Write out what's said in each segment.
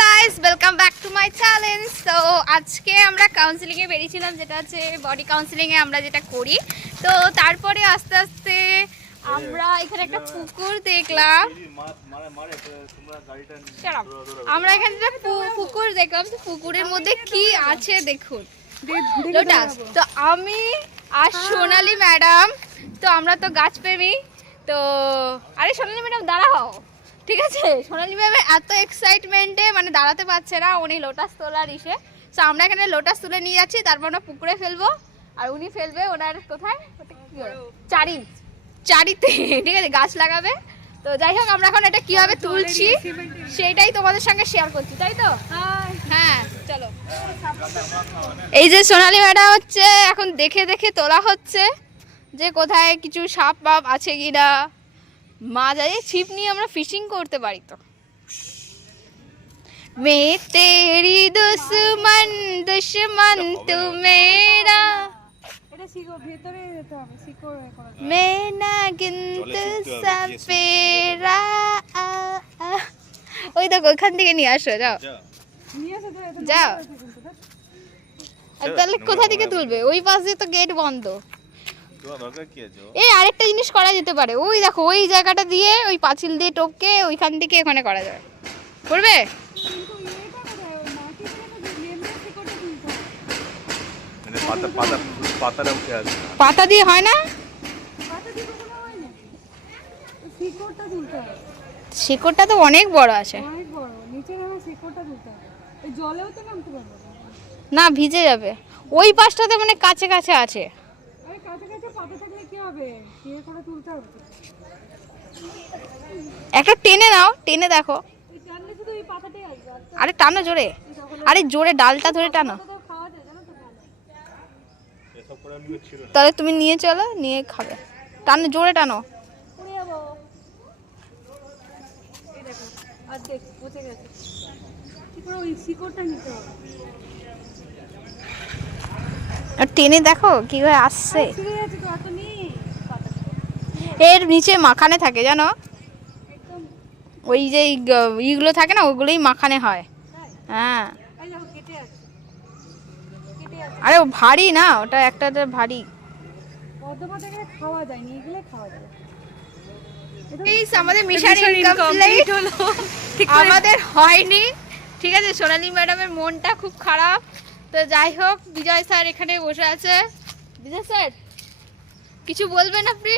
Guys welcome back to my channel. তো আজকে আমরা কাউন্সিলিংয়ে বেরিয়েছিলাম, যেটা হচ্ছে বডি কাউন্সিলিংয়ে আমরা যেটা করি। তো তারপরে আস্তে আস্তে আমরা এখানে একটা পুকুর দেখলাম, আমরা এখানে একটা পুকুর দেখলাম। তো পুকুরের মধ্যে কি আছে দেখুন, লোটাস। তো আমি আর সোনালি ম্যাডাম, তো আমরা তো গাছপ্রেমী। তো আরে সোনালি ম্যাডাম দাঁড়াও, ঠিক আছে? সোনালি ম্যামের এত এক্সাইটমেন্টে মানে দাঁড়াতে পারছে না, উনি লোটাস তোলার ইসে। তো আমরা এখানে লোটাস তুলে নিয়ে যাচ্ছি, তারপর আমরা পুকুরে ফেলবো আর উনি ফেলবে ওনার কোথায় চারিতে, ঠিক আছে? গাছ লাগাবে। তো যাই হোক, আমরা এখন এটা কিভাবে তুলছি সেটাই তোমাদের সঙ্গে শেয়ার করছি, তাই তো? হ্যাঁ চলো। এই যে সোনালি ম্যাডাম হচ্ছে এখন দেখে দেখে তোলা হচ্ছে যে কোথায় কিছু সাপ পাপ আছে কিনা। মা যাই ছিপ নিয়ে আমরা ফিশিং করতে পারি। তো মে তেরি দুশ্মন দুশ্মন তু মেরা, মে না কিন্তু সফেরা। ওই দেখো ওইখান থেকে নিয়ে আসো, যাও যাও। তাহলে কোথা থেকে তুলবে? ওই পাশ দিয়ে তো গেট বন্ধ। এই আরেকটা জিনিস করা যেতে পারে, ওই দেখো ওই জায়গাটা দিয়ে ওই পাঁচিল দিয়ে টপকে ওইখান থেকে এখানে করা যাবে। করবে? পাতা দিয়ে হয় না, শিকড়টা তো অনেক বড় আছে। না ভিজে যাবে, ওই পাশটাতে মানে কাছে কাছে আছে। একটা টেনে নাও, টেনে দেখো। আরে টানো জোরে, আরে জোরে ডালটা ধরে টানো। তাহলে তুমি নিয়ে চলো, নিয়ে খাবে। টানো জোরে টানো। টেনে দেখো কি করে আসছে। এর নিচে মাখানে থাকে জানো, ওই যে ইগুলো থাকে না, ওগুলোই মাখানে হয়। হ্যাঁ আরে ও ভারী না, ওটা একটা ভারী। আমাদের মিশন ইনকমপ্লিট হলো, আমাদের হয়নি, ঠিক আছে? সোনালি ম্যাডামের মনটা খুব খারাপ। তো যাই হোক, বিজয় স্যার এখানে বসে আছে। বিজয় স্যার কিছু বলবেন আপনি?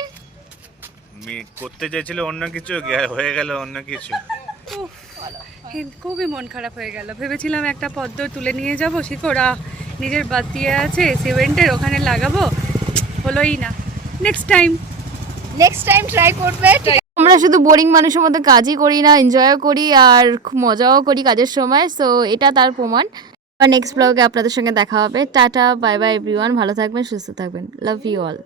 করতে চাইছিল অন্য কিছু, হয়ে গেল অন্য কিছু। খুবই মন খারাপ হয়ে গেল। ভেবেছিলাম একটা পদ্ম তুলে নিয়ে যাব, শিকড়া নিজের বাদ দিয়ে আছে সিমেন্টের ওখানে লাগাবো, হলোই না। নেক্সট টাইম ট্রাই করবে। আমরা শুধু বোরিং মানুষের মধ্যে কাজই করি না, এনজয়ও করি আর খুব মজাও করি কাজের সময়। সো এটা তার প্রমাণ। আর নেক্সট ব্লগে আপনাদের সঙ্গে দেখা হবে। টাটা বাই বাই এভরিওয়ান, ভালো থাকবেন, সুস্থ থাকবেন, লাভ ইউ অল।